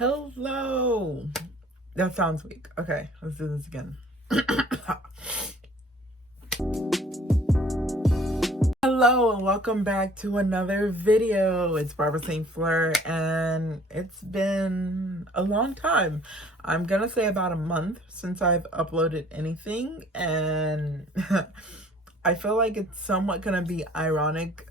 Hello. That sounds weak. Okay, let's do this again. Hello and welcome back to another video. It's Barbara St. Fleur and it's been a long time. I'm gonna say about a month since I've uploaded anything, and I feel like it's somewhat gonna be ironic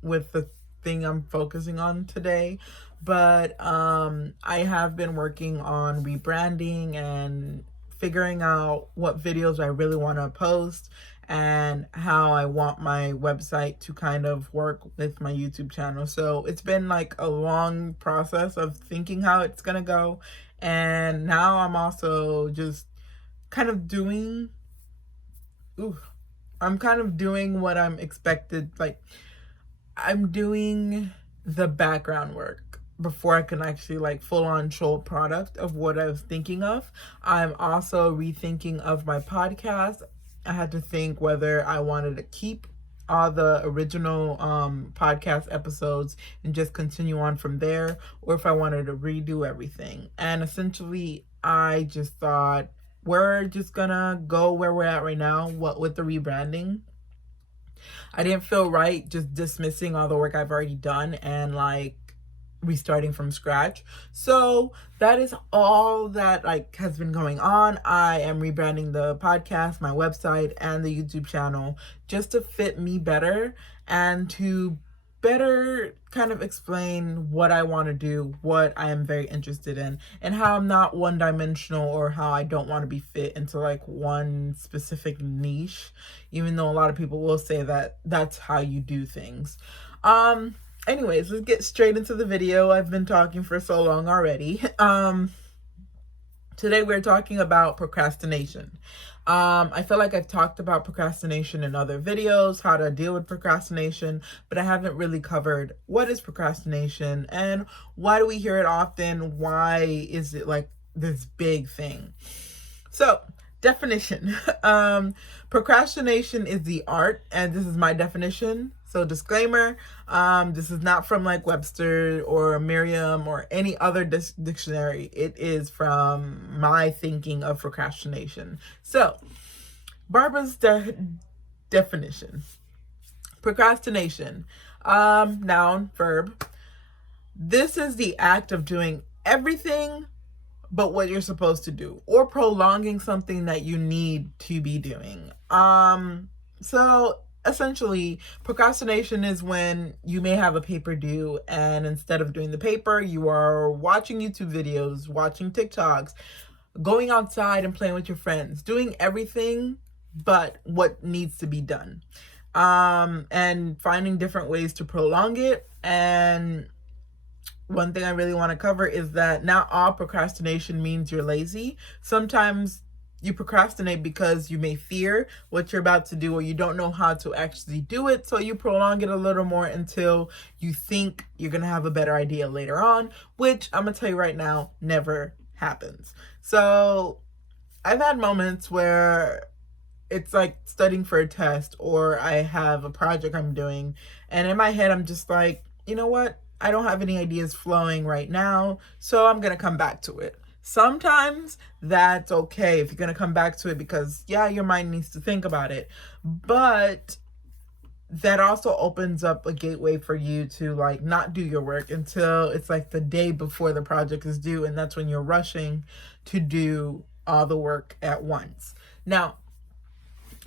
with the thing I'm focusing on today. But I have been working on rebranding and figuring out what videos I really want to post and how I want my website to kind of work with my YouTube channel. So it's been like a long process of thinking how it's gonna go, and now I'm also just kind of doing I'm kind of doing what I'm expected. Like, I'm doing the background work before I can actually like full on show product of what I was thinking of. I'm also rethinking of my podcast. I had to think whether I wanted to keep all the original podcast episodes and just continue on from there, or if I wanted to redo everything. And essentially I just thought we're just gonna go where we're at right now, what with the rebranding. I didn't feel right just dismissing all the work I've already done and like restarting from scratch. So that is all that like has been going on. I am rebranding the podcast, my website, and the YouTube channel just to fit me better and to better kind of explain what I want to do, what I am very interested in, and how I'm not one dimensional, or how I don't want to be fit into like one specific niche, even though a lot of people will say that that's how you do things. Anyways, let's get straight into the video. I've been talking for so long already. Today we're talking about procrastination. I feel like I've talked about procrastination in other videos, how to deal with procrastination, but I haven't really covered what is procrastination and why do we hear it often? Why is it like this big thing? So, definition. Procrastination is the art, and this is my definition. So disclaimer, this is not from like Webster or Merriam or any other dictionary. It is from my thinking of procrastination. So, Barbara's definition. Procrastination, noun, verb. This is the act of doing everything but what you're supposed to do, or prolonging something that you need to be doing. So essentially, procrastination is when you may have a paper due, and instead of doing the paper, you are watching YouTube videos, watching TikToks, going outside and playing with your friends, doing everything but what needs to be done, and finding different ways to prolong it. And one thing I really want to cover is that not all procrastination means you're lazy. Sometimes you procrastinate because you may fear what you're about to do, or you don't know how to actually do it. So you prolong it a little more until you think you're going to have a better idea later on, which I'm going to tell you right now, never happens. So I've had moments where it's like studying for a test, or I have a project I'm doing, and in my head, I'm just like, you know what? I don't have any ideas flowing right now, so I'm going to come back to it. Sometimes that's okay if you're going to come back to it, because yeah, your mind needs to think about it. But that also opens up a gateway for you to like not do your work until it's like the day before the project is due, and that's when you're rushing to do all the work at once. Now,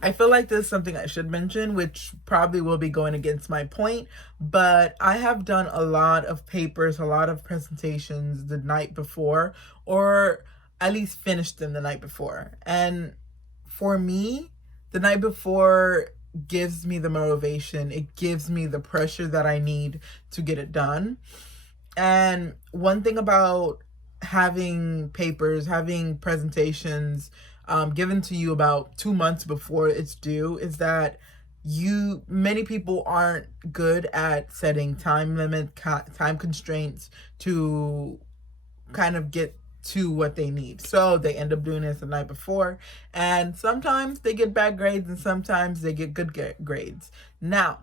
I feel like this is something I should mention, which probably will be going against my point, but I have done a lot of papers, a lot of presentations the night before, or at least finished them the night before. And for me, the night before gives me the motivation, it gives me the pressure that I need to get it done. And one thing about having papers, having presentations given to you about 2 months before it's due is that many people aren't good at setting time limit, time constraints to kind of get to what they need. So they end up doing this the night before, and sometimes they get bad grades and sometimes they get good grades. Now,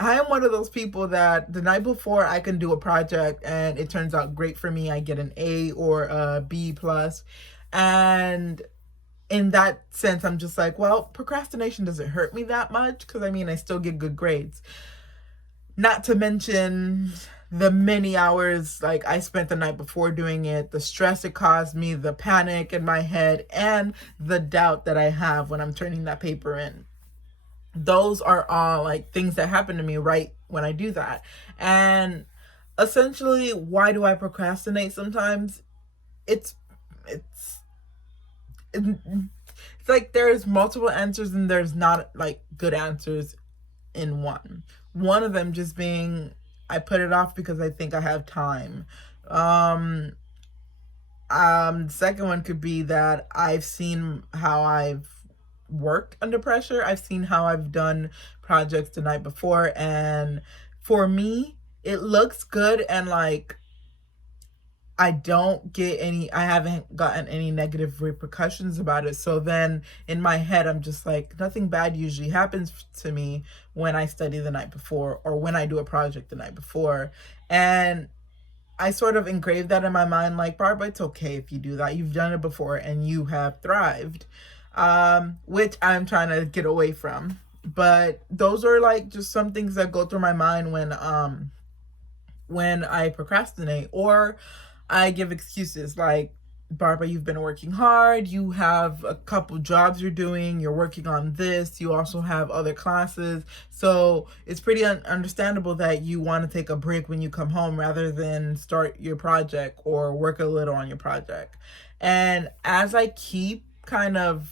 I am one of those people that the night before I can do a project and it turns out great for me. I get an A or a B plus. And in that sense, I'm just like, well, procrastination doesn't hurt me that much because I mean, I still get good grades. Not to mention the many hours like I spent the night before doing it, the stress it caused me, the panic in my head, and the doubt that I have when I'm turning that paper in. Those are all like things that happen to me right when I do that. And essentially, why do I procrastinate sometimes? It's it's it's like there's multiple answers and there's not like good answers in one. One of them just being I put it off because I think I have time. Um the second one could be that I've seen how I've worked under pressure. I've seen how I've done projects the night before, and for me, it looks good and like I haven't gotten any negative repercussions about it. So then in my head, I'm just like, nothing bad usually happens to me when I study the night before or when I do a project the night before. And I sort of engraved that in my mind, like, Barbara, it's okay if you do that. You've done it before and you have thrived, which I'm trying to get away from. But those are like just some things that go through my mind when I procrastinate or I give excuses like, Barbara, you've been working hard. You have a couple jobs you're doing. You're working on this. You also have other classes. So it's pretty understandable that you want to take a break when you come home rather than start your project or work a little on your project. And as I keep kind of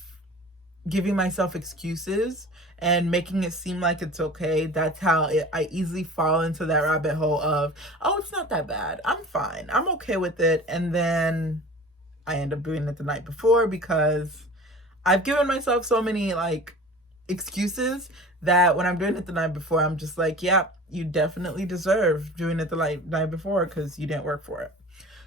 giving myself excuses and making it seem like it's okay, that's how I easily fall into that rabbit hole of, oh, it's not that bad. I'm fine. I'm okay with it. And then I end up doing it the night before because I've given myself so many like excuses that when I'm doing it the night before, I'm just like, yeah, you definitely deserve doing it the night before because you didn't work for it.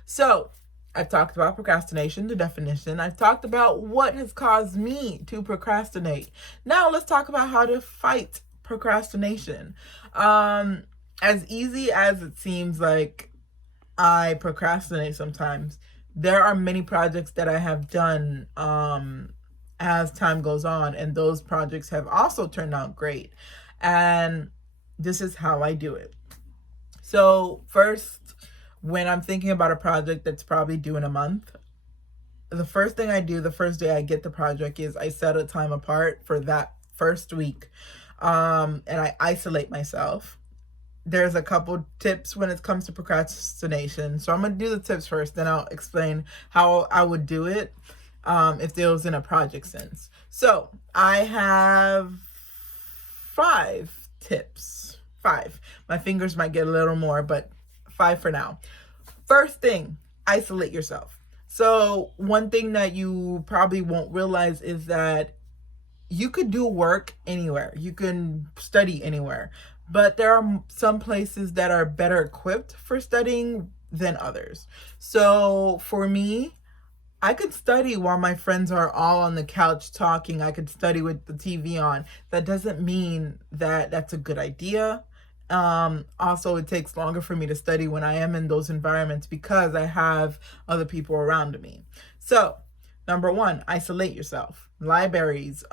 So I've talked about procrastination, the definition. I've talked about what has caused me to procrastinate. Now let's talk about how to fight procrastination. As easy as it seems like I procrastinate sometimes, there are many projects that I have done as time goes on, and those projects have also turned out great. And this is how I do it. So first, when I'm thinking about a project that's probably due in a month, the first thing I do the first day I get the project is I set a time apart for that first week, and I isolate myself. There's a couple tips when it comes to procrastination. So I'm going to do the tips first, then I'll explain how I would do it if it was in a project sense. So I have 5 tips. 5. My fingers might get a little more, but 5 for now. First thing, isolate yourself. So one thing that you probably won't realize is that you could do work anywhere. You can study anywhere. But there are some places that are better equipped for studying than others. So for me, I could study while my friends are all on the couch talking. I could study with the TV on. That doesn't mean that that's a good idea. Also, it takes longer for me to study when I am in those environments because I have other people around me. So, number 1, isolate yourself. Libraries,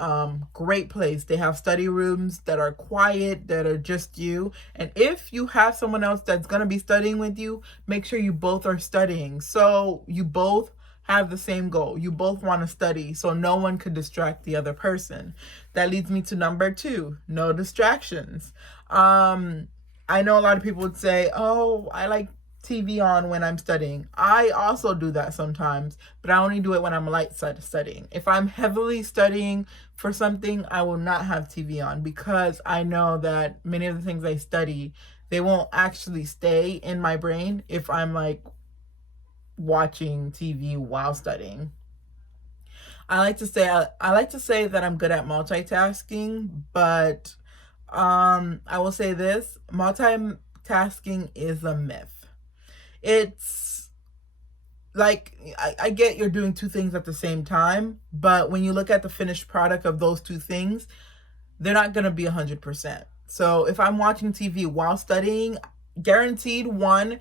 great place. They have study rooms that are quiet, that are just you. And if you have someone else that's going to be studying with you, make sure you both are studying. So you both have the same goal. You both want to study, so no one could distract the other person. That leads me to number 2, no distractions. I know a lot of people would say, oh, I like TV on when I'm studying. I also do that sometimes, but I only do it when I'm light side studying. If I'm heavily studying for something, I will not have TV on because I know that many of the things I study, they won't actually stay in my brain if I'm like watching TV while studying. I like to say that I'm good at multitasking, but I will say this, multitasking is a myth. It's like, I get you're doing 2 things at the same time, but when you look at the finished product of those 2 things, they're not going to be 100%. So if I'm watching TV while studying, guaranteed one,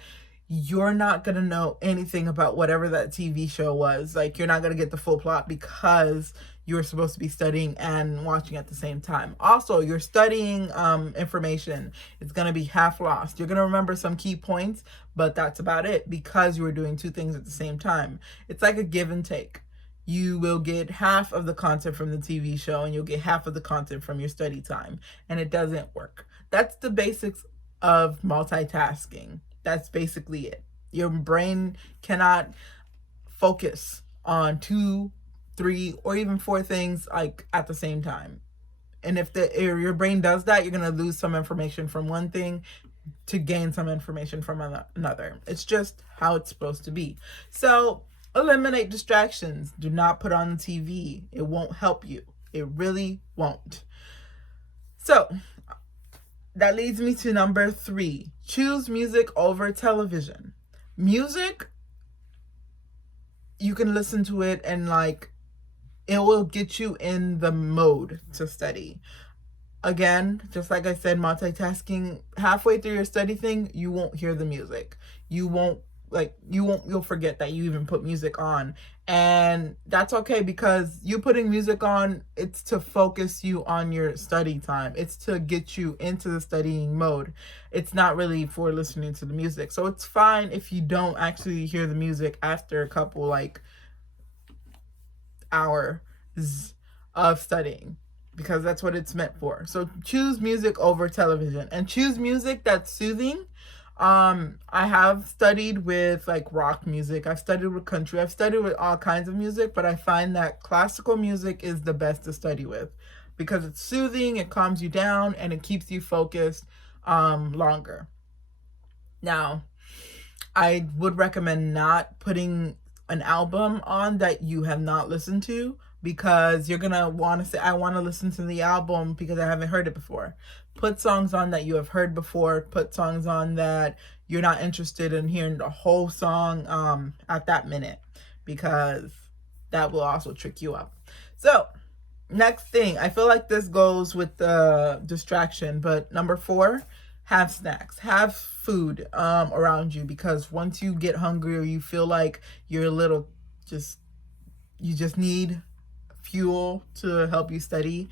you're not going to know anything about whatever that TV show was. Like, you're not going to get the full plot because you're supposed to be studying and watching at the same time. Also, you're studying information. It's going to be half lost. You're going to remember some key points, but that's about it because you were doing two things at the same time. It's like a give and take. You will get half of the content from the TV show and you'll get half of the content from your study time, and it doesn't work. That's the basics of multitasking. That's basically it. Your brain cannot focus on 2, 3, or even 4 things like at the same time. And if your brain does that, you're going to lose some information from one thing to gain some information from another. It's just how it's supposed to be. So eliminate distractions. Do not put on the TV. It won't help you. It really won't. So that leads me to number 3. Choose music over television. Music, you can listen to it and like it will get you in the mode to study. Again, just like I said, multitasking, halfway through your study thing, you won't hear the music. You'll forget that you even put music on. And that's okay, because you putting music on, it's to focus you on your study time. It's to get you into the studying mode. It's not really for listening to the music. So it's fine if you don't actually hear the music after a couple hours of studying, because that's what it's meant for. So choose music over television, and choose music that's soothing. I have studied with like rock music. I've studied with country. I've studied with all kinds of music, but I find that classical music is the best to study with because it's soothing, it calms you down, and it keeps you focused longer. Now, I would recommend not putting an album on that you have not listened to, because you're gonna want to say, I want to listen to the album because I haven't heard it before. Put songs on that you have heard before. Put songs on that you're not interested in hearing the whole song at that minute, because that will also trick you up. So next thing, I feel like this goes with the distraction, but number 4, have snacks. Have food around you, because once you get hungry or you feel like you're a little you just need fuel to help you study,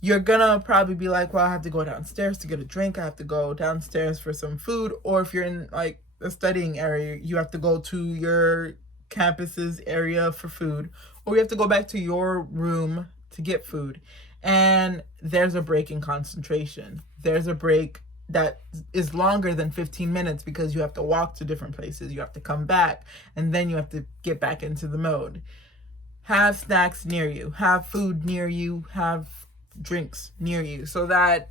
you're gonna probably be like, well, I have to go downstairs to get a drink. I have to go downstairs for some food. Or if you're in like a studying area, you have to go to your campus's area for food, or you have to go back to your room to get food. And there's a break in concentration. There's a break that is longer than 15 minutes because you have to walk to different places. You have to come back, and then you have to get back into the mode. Have snacks near you. Have food near you. Have drinks near you, so that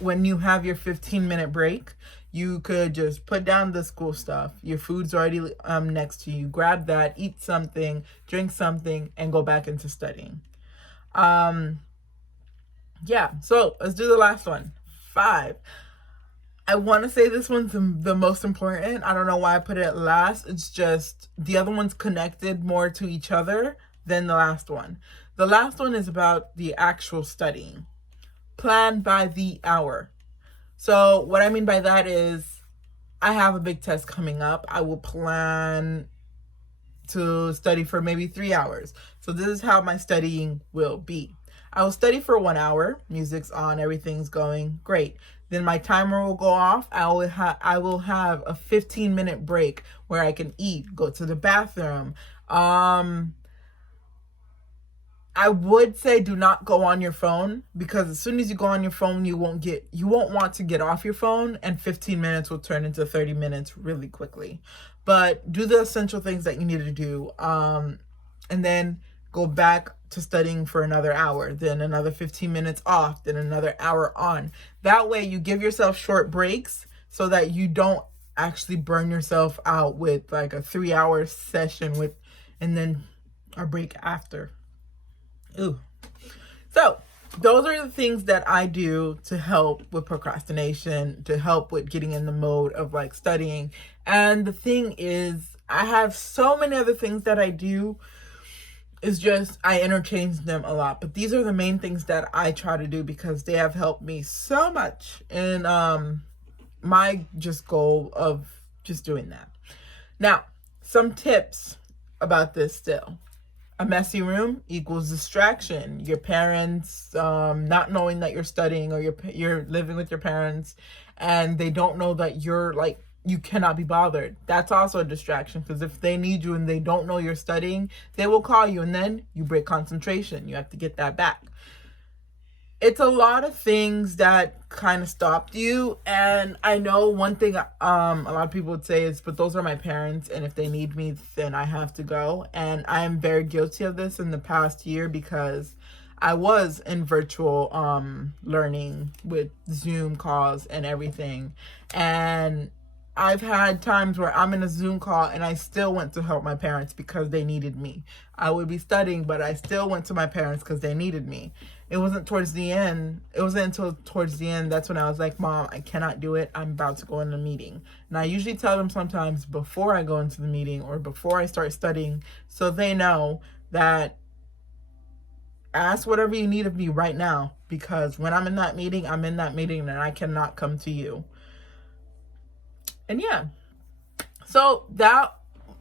when you have your 15-minute break, you could just put down the school stuff. Your food's already next to you. Grab that, eat something, drink something, and go back into studying. Yeah, so let's do the last one. 5. I want to say this one's the most important. I don't know why I put it last. It's just the other one's connected more to each other than the last one. The last one is about the actual studying. Plan by the hour. So what I mean by that is, I have a big test coming up. I will plan to study for maybe 3 hours. So this is how my studying will be. I will study for 1 hour. Music's on, everything's going great. Then my timer will go off. I will have a 15-minute break where I can eat, go to the bathroom. I would say do not go on your phone, because as soon as you go on your phone, you won't want to get off your phone, and 15 minutes will turn into 30 minutes really quickly. But do the essential things that you need to do, and then go back to studying for another hour, then another 15 minutes off, then another hour on. That way you give yourself short breaks so that you don't actually burn yourself out with like a 3-hour session and then a break after. Ooh. So those are the things that I do to help with procrastination, to help with getting in the mode of like studying. And the thing is, I have so many other things that I do. It's just I interchange them a lot, but these are the main things that I try to do because they have helped me so much in my just goal of just doing that. Now, some tips about this still. A messy room equals distraction. Your parents not knowing that you're studying, or you're living with your parents and they don't know that you're like, you cannot be bothered. That's also a distraction, because if they need you and they don't know you're studying, they will call you and then you break concentration. You have to get that back. It's a lot of things that kind of stopped you. And I know one thing a lot of people would say is, but those are my parents, and if they need me, then I have to go. And I am very guilty of this in the past year, because I was in virtual learning with Zoom calls and everything. And I've had times where I'm in a Zoom call and I still went to help my parents because they needed me. I would be studying, but I still went to my parents because they needed me. It wasn't towards the end. It wasn't until towards the end that's when I was like, Mom, I cannot do it. I'm about to go in a meeting. And I usually tell them sometimes before I go into the meeting or before I start studying, so they know that ask whatever you need of me right now, because when I'm in that meeting, I'm in that meeting and I cannot come to you. And yeah, so that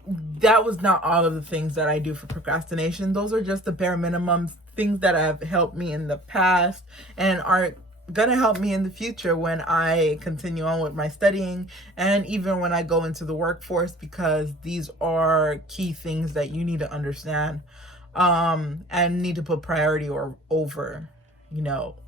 was not all of the things that I do for procrastination. Those are just the bare minimum things that have helped me in the past and are gonna help me in the future when I continue on with my studying and even when I go into the workforce, because these are key things that you need to understand and need to put priority or over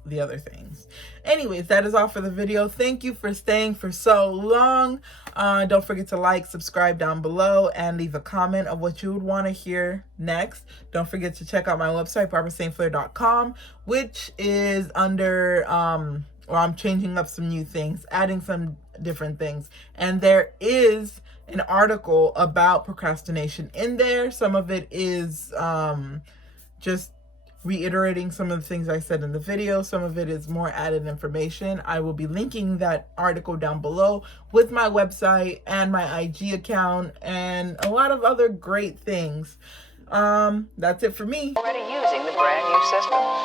the other things. Anyways, that is all for the video. Thank you for staying for so long. Don't forget to like, subscribe down below, and leave a comment of what you would want to hear next. Don't forget to check out my website, barbarastflair.com, which is under I'm changing up some new things, adding some different things, and there is an article about procrastination in there. Some of it is just reiterating some of the things I said in the video. Some of it is more added information. I will be linking that article down below with my website and my IG account and a lot of other great things. That's it for me. Already using the brand new system.